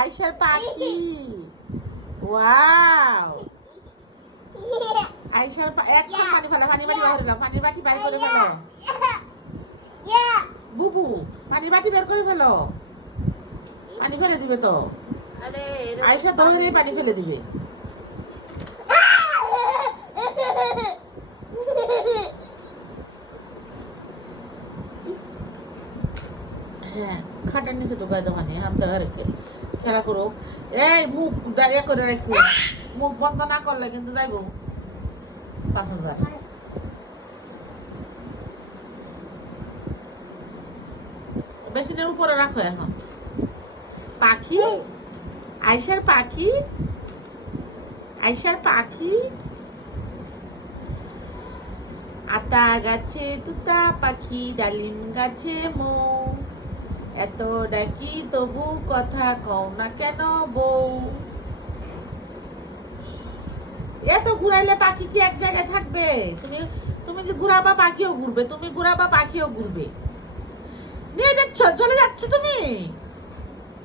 আয়শার পাখি। ওয়াও, আয়শার এখন পানি ফেলো, পানির বাটি বের করো, পানির বাটি বের করে ফেলো। বুবু পানির বাটি বের করে ফেলো, পানি ফেলে দিবে তো। আয়শা দৌড়ে পানি ফেলে দিবে। হ্যাঁ, খাটার নিচে ঢুকাই দাও, মানে হাত দেওয়া রেখে খেলা করো। এই মুখ ইয়ে করে রাখো, মুখ বন্ধ না করলে কিন্তু যাইবো 5,000। বেসিনের উপরে রাখো এখন। পাখি, আয়শার পাখি, আয়শার পাখি। আতা গাছে তুতা পাখি, ডালিম গাছে মৌ, এত ডাকি তবু কথা কও না কেন বউ। এত ঘুরাইলে পাখি কি এক জায়গায় থাকবে? তুমি তুমি যে ঘুরাবা পাখিও ঘুরবে, তুমি ঘুরাবা পাখিও ঘুরবে। নিয়ে যাচ্ছ, চলে যাচ্ছ তুমি।